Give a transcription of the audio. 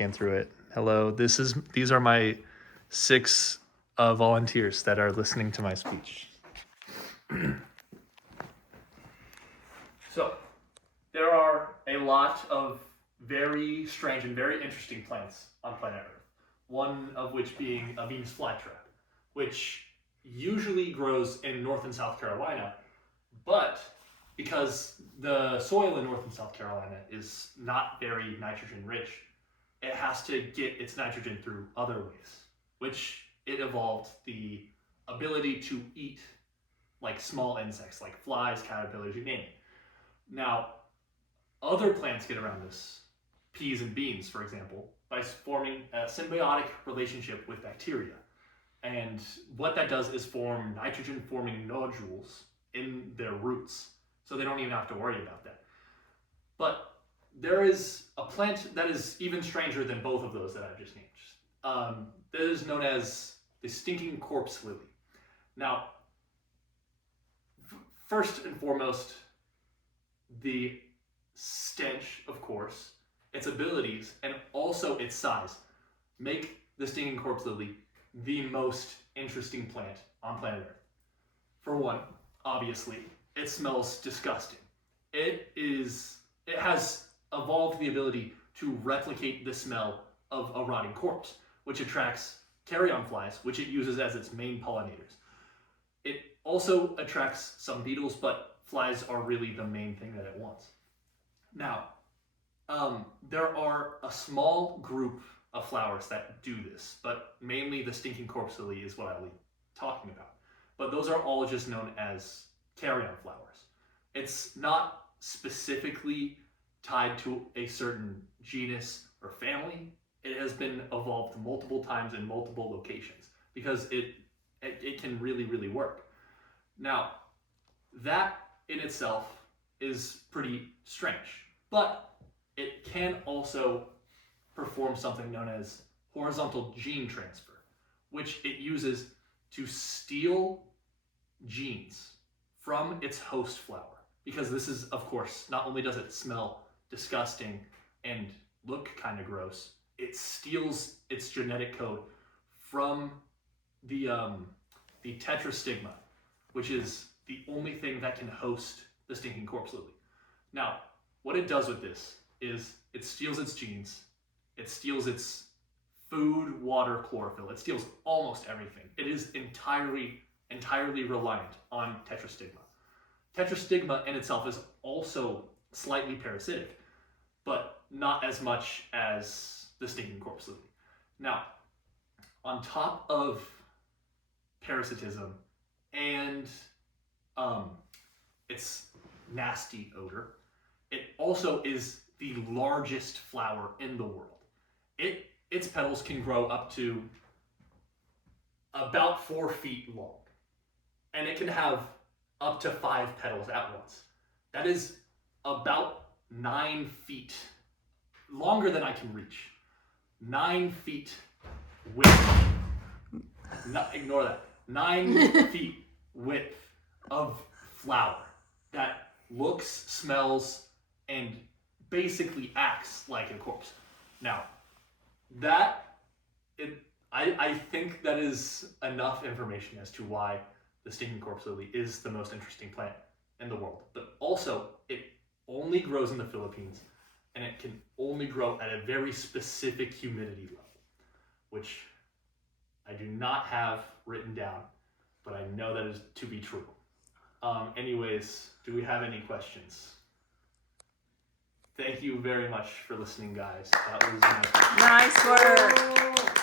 Came through it. Hello, these are my 6 volunteers that are listening to my speech. So, there are a lot of very strange and very interesting plants on planet Earth. One of which being a Venus flytrap, which usually grows in North and South Carolina, but because the soil in North and South Carolina is not very nitrogen rich, it has to get its nitrogen through other ways, which it evolved the ability to eat like small insects, like flies, caterpillars, you name it. Now, other plants get around this, peas and beans, for example, by forming a symbiotic relationship with bacteria. And what that does is form nitrogen-forming nodules in their roots, so they don't even have to worry about that. But there is a plant that is even stranger than both of those that I've just named. That is known as the stinking corpse lily. Now, first and foremost, the stench, of course, its abilities, and also its size make the stinking corpse lily the most interesting plant on planet Earth. For one, obviously, it smells disgusting. It has evolved the ability to replicate the smell of a rotting corpse, which attracts carrion flies, which it uses as its main pollinators. It also attracts some beetles, but flies are really the main thing that it wants. Now, there are a small group of flowers that do this, but mainly the stinking corpse lily is what I'll be talking about. But those are all just known as carrion flowers. It's not specifically tied to a certain genus or family. It has been evolved multiple times in multiple locations because it can really, really work. Now, that in itself is pretty strange, but it can also perform something known as horizontal gene transfer, which it uses to steal genes from its host flower. Because this is, of course, not only does it smell disgusting and look kind of gross, it steals its genetic code from the tetrastigma, which is the only thing that can host the stinking corpse lily. Now, what it does with this is it steals its genes, it steals its food, water, chlorophyll. It steals almost everything. It is entirely reliant on tetrastigma. Tetrastigma in itself is also slightly parasitic, but not as much as the stinking corpse lily. Now, on top of parasitism and its nasty odor, it also is the largest flower in the world. Its petals can grow up to about 4 feet long, and it can have up to 5 petals at once. That is about 9 feet, longer than I can reach. 9 feet width. Ignore that. 9 feet width of flower that looks, smells, and basically acts like a corpse. Now, I think that is enough information as to why the stinking corpse lily is the most interesting plant in the world. But also, it only grows in the Philippines, and it can only grow at a very specific humidity level, which I do not have written down, but I know that is to be true. Anyways, do we have any questions? Thank you very much for listening, guys. That was Nice work.